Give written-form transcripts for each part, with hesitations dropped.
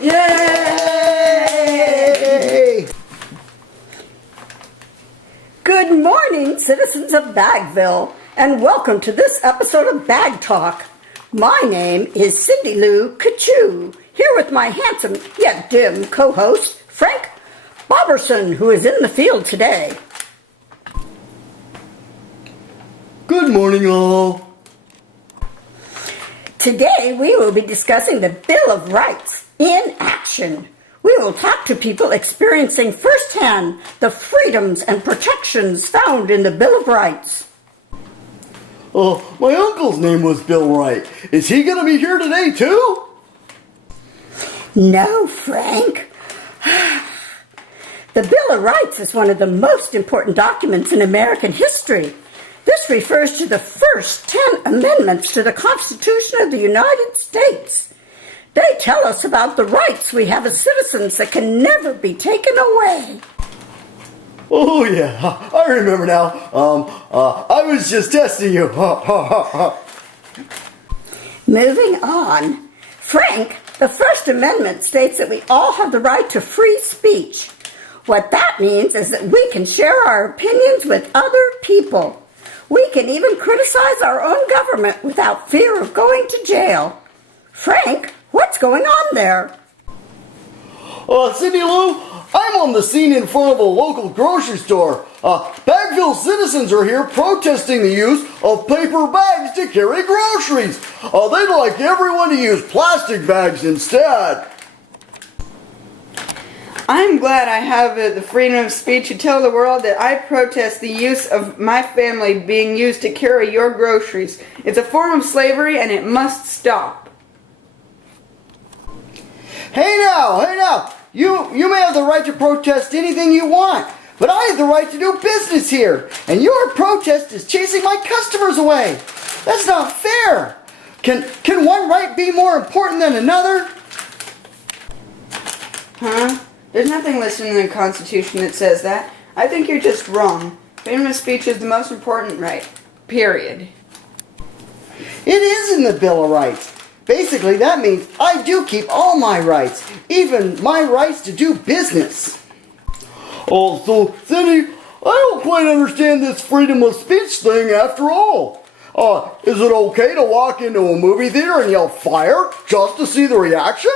Yay! Good morning, citizens of Bagville, and welcome to this episode of Bag Talk. My name is Cindy Lou Kachu, here with my handsome yet dim co-host, Frank Boberson, who is in the field today. Good morning, all. Today we will be discussing the Bill of Rights in action. We will talk to people experiencing firsthand the freedoms and protections found in the Bill of Rights. My uncle's name was Bill Wright. Is he going to be here today, too? No, Frank. The Bill of Rights is one of the most important documents in American history. This refers to the first 10 amendments to the Constitution of the United States. They tell us about the rights we have as citizens that can never be taken away. Oh, yeah, I remember now. I was just testing you. Moving on. Frank, the First Amendment states that we all have the right to free speech. What that means is that we can share our opinions with other people. We can even criticize our own government without fear of going to jail. Frank, what's going on there? Cindy Lou, I'm on the scene in front of a local grocery store. Bagville citizens are here protesting the use of paper bags to carry groceries. They'd like everyone to use plastic bags instead. I'm glad I have the freedom of speech to tell the world that I protest the use of my family being used to carry your groceries. It's a form of slavery and it must stop. Hey now, you may have the right to protest anything you want, but I have the right to do business here, and your protest is chasing my customers away. That's not fair. Can one right be more important than another? Huh? There's nothing listed in the Constitution that says that. I think you're just wrong. Freedom of speech is the most important right. Period. It is in the Bill of Rights. Basically, that means I do keep all my rights, even my rights to do business. So, Cindy, I don't quite understand this freedom of speech thing after all. Is it okay to walk into a movie theater and yell fire just to see the reaction?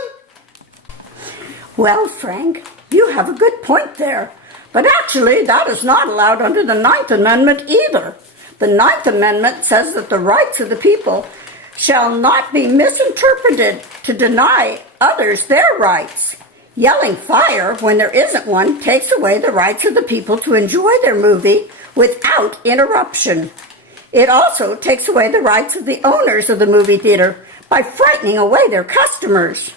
Well, Frank, you have a good point there. But actually, that is not allowed under the Ninth Amendment either. The Ninth Amendment says that the rights of the people shall not be misinterpreted to deny others their rights. Yelling fire when there isn't one takes away the rights of the people to enjoy their movie without interruption. It also takes away the rights of the owners of the movie theater by frightening away their customers.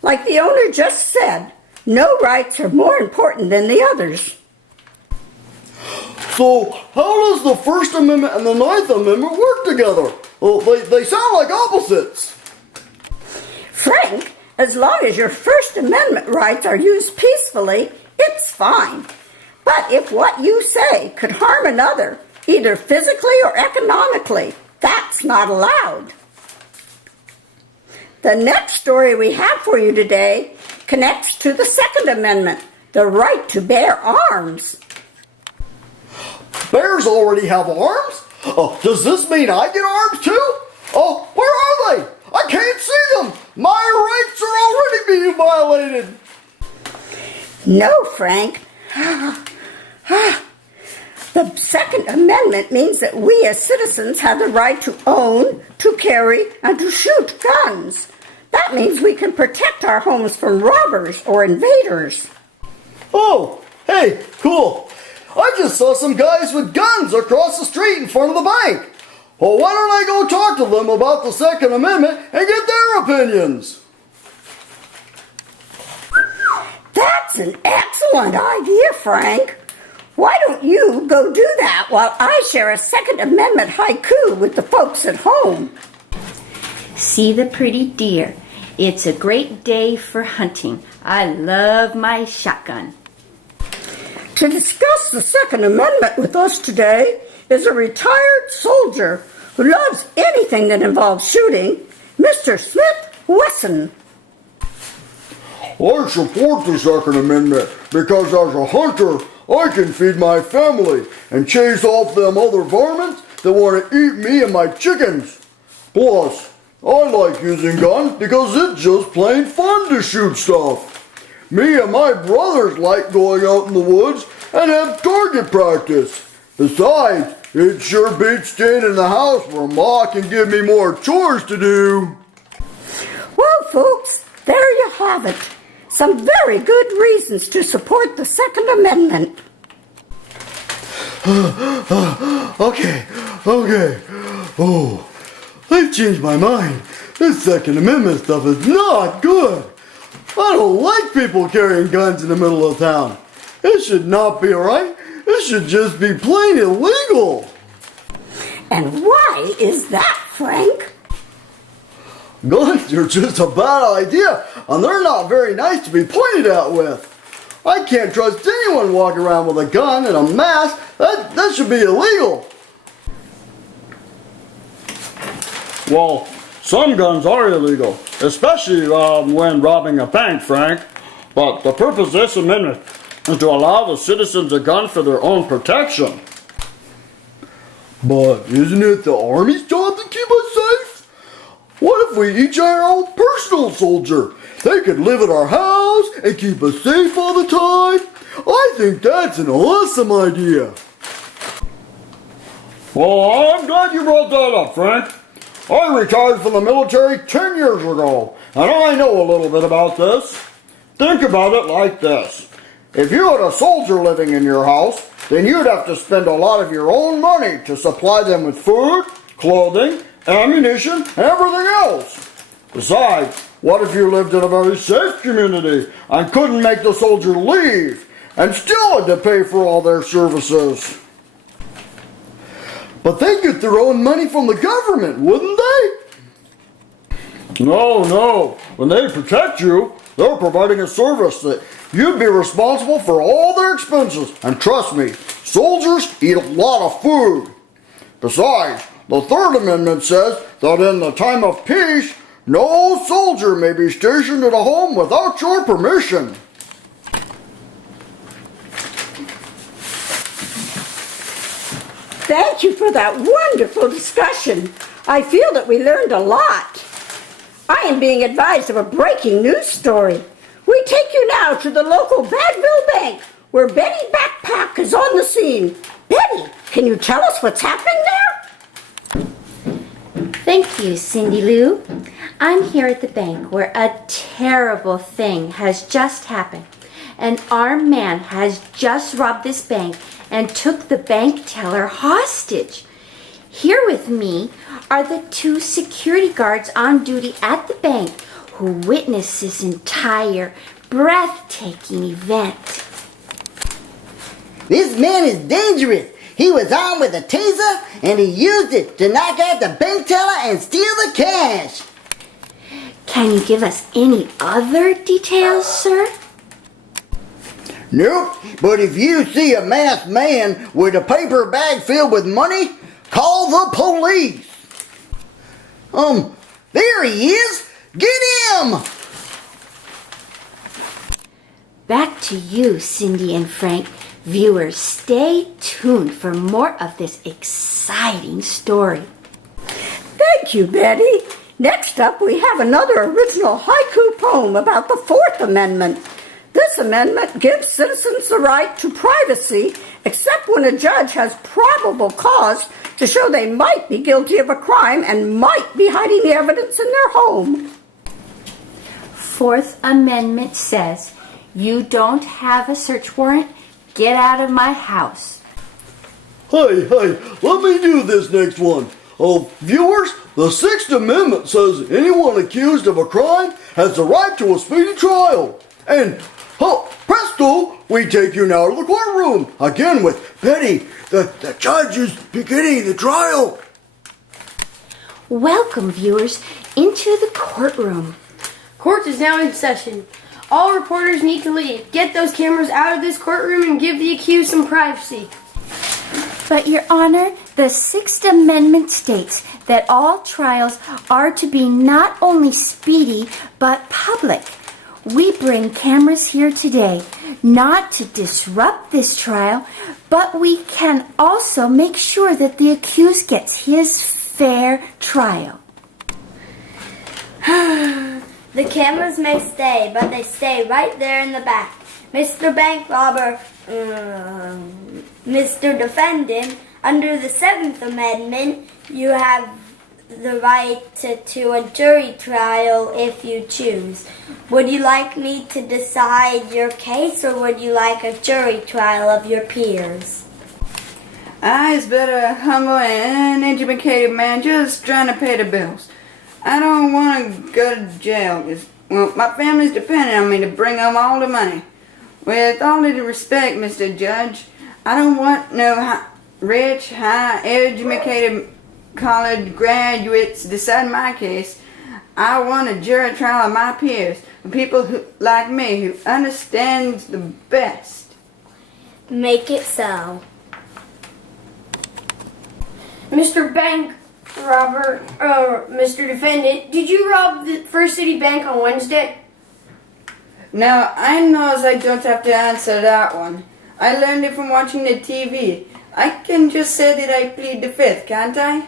Like the owner just said, no rights are more important than the others. So, how does the First Amendment and the Ninth Amendment work together? They sound like opposites. Frank, as long as your First Amendment rights are used peacefully, it's fine. But if what you say could harm another, either physically or economically, that's not allowed. The next story we have for you today connects to the Second Amendment, the right to bear arms. Bears already have arms? Does this mean I get arms too? Where are they? I can't see them. My rights are already being violated. No, Frank. The Second Amendment means that we as citizens have the right to own, to carry, and to shoot guns. That means we can protect our homes from robbers or invaders. Oh, hey, cool. I just saw some guys with guns across the street in front of the bank. Well, why don't I go talk to them about the Second Amendment and get their opinions? That's an excellent idea, Frank. Why don't you go do that while I share a Second Amendment haiku with the folks at home? See the pretty deer. It's a great day for hunting. I love my shotgun. To discuss the Second Amendment with us today is a retired soldier who loves anything that involves shooting, Mr. Smith Wesson. I support the Second Amendment because as a hunter, I can feed my family and chase off them other varmints that want to eat me and my chickens. Plus, I like using guns because it's just plain fun to shoot stuff. Me and my brothers like going out in the woods and have target practice. Besides, it sure beats staying in the house where Ma can give me more chores to do. Well, folks, there you have it. Some very good reasons to support the Second Amendment. Okay. Oh, I've changed my mind. This Second Amendment stuff is not good. I don't like people carrying guns in the middle of town. It should not be right. It should just be plain illegal. And why is that, Frank? Guns are just a bad idea, and they're not very nice to be pointed at with. I can't trust anyone walking around with a gun and a mask. That should be illegal. Well, some guns are illegal, especially when robbing a bank, Frank. But the purpose of this amendment is to allow the citizens a gun for their own protection. But isn't it the Army's job to keep us safe? What if we each had our own personal soldier? They could live at our house and keep us safe all the time. I think that's an awesome idea. Well, I'm glad you brought that up, Frank. I retired from the military 10 years ago, and I know a little bit about this. Think about it like this. If you had a soldier living in your house, then you'd have to spend a lot of your own money to supply them with food, clothing, ammunition, and everything else. Besides, what if you lived in a very safe community and couldn't make the soldier leave and still had to pay for all their services? But they'd get their own money from the government, wouldn't they? No. When they protect you, they're providing a service that you'd be responsible for all their expenses. And trust me, soldiers eat a lot of food. Besides, the Third Amendment says that in the time of peace, no soldier may be stationed at a home without your permission. Thank you for that wonderful discussion. I feel that we learned a lot. I am being advised of a breaking news story. We take you now to the local Badville Bank, where Betty Backpack is on the scene. Betty, can you tell us what's happening there? Thank you, Cindy Lou. I'm here at the bank where a terrible thing has just happened. An armed man has just robbed this bank and took the bank teller hostage. Here with me are the 2 security guards on duty at the bank who witnessed this entire breathtaking event. This man is dangerous. He was armed with a taser and he used it to knock out the bank teller and steal the cash. Can you give us any other details, sir? Nope, but if you see a masked man with a paper bag filled with money, call the police. There he is. Get him! Back to you, Cindy and Frank. Viewers, stay tuned for more of this exciting story. Thank you, Betty. Next up, we have another original haiku poem about the Fourth Amendment. This amendment gives citizens the right to privacy, except when a judge has probable cause to show they might be guilty of a crime and might be hiding the evidence in their home. Fourth Amendment says, you don't have a search warrant? Get out of my house. Hey, let me do this next one. Viewers, the Sixth Amendment says anyone accused of a crime has the right to a speedy trial. And, presto, we take you now to the courtroom, again with Betty. The judge is beginning the trial. Welcome, viewers, into the courtroom. Court is now in session. All reporters need to leave. Get those cameras out of this courtroom and give the accused some privacy. But, Your Honor, the Sixth Amendment states that all trials are to be not only speedy, but public. We bring cameras here today, not to disrupt this trial, but we can also make sure that the accused gets his fair trial. The cameras may stay, but they stay right there in the back. Mr. Bank Robber, Mr. Defendant, under the 7th Amendment, you have the right to a jury trial if you choose. Would you like me to decide your case, or would you like a jury trial of your peers? I's but a humble and uneducated man just trying to pay the bills. I don't want to go to jail. Well, my family's depending on me to bring home all the money. With all due respect, Mr. Judge, I don't want no rich, high-educated college graduates decide my case. I want a jury trial of my peers, people like me who understands the best. Make it so. Mr. Bank Robber, Mr. Defendant, did you rob the First City Bank on Wednesday? Now, I knows I don't have to answer that one. I learned it from watching the TV. I can just say that I plead the fifth, can't I?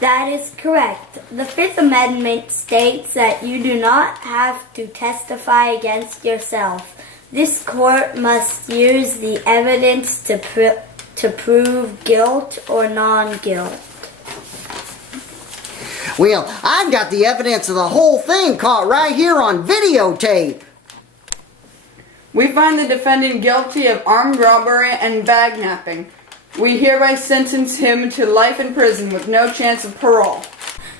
That is correct. The 5th Amendment states that you do not have to testify against yourself. This court must use the evidence to prove guilt or non-guilt. Well, I've got the evidence of the whole thing caught right here on videotape. We find the defendant guilty of armed robbery and bagnapping. We hereby sentence him to life in prison with no chance of parole.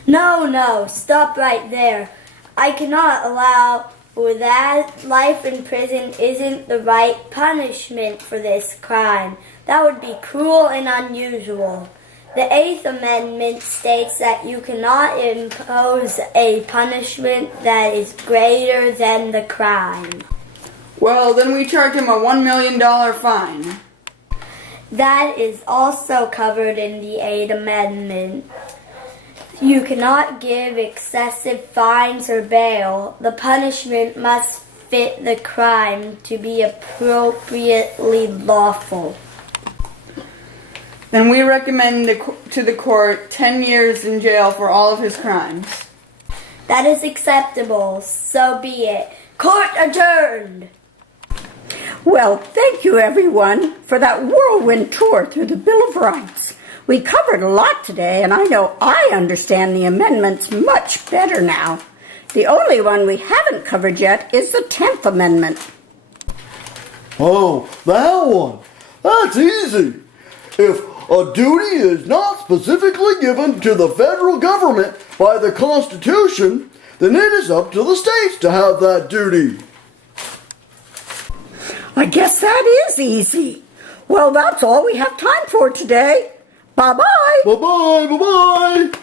No, stop right there. I cannot allow that. Life in prison isn't the right punishment for this crime. That would be cruel and unusual. The 8th Amendment states that you cannot impose a punishment that is greater than the crime. Well, then we charge him a $1 million fine. That is also covered in the 8th Amendment. You cannot give excessive fines or bail. The punishment must fit the crime to be appropriately lawful. Then we recommend to the court 10 years in jail for all of his crimes. That is acceptable. So be it. Court adjourned. Well, thank you everyone for that whirlwind tour through the Bill of Rights. We covered a lot today, and I know I understand the amendments much better now. The only one we haven't covered yet is the 10th Amendment. Oh, that one. That's easy. If a duty is not specifically given to the federal government by the Constitution, then it is up to the states to have that duty. I guess that is easy. Well, that's all we have time for today. Bye-bye. Bye-bye, bye-bye.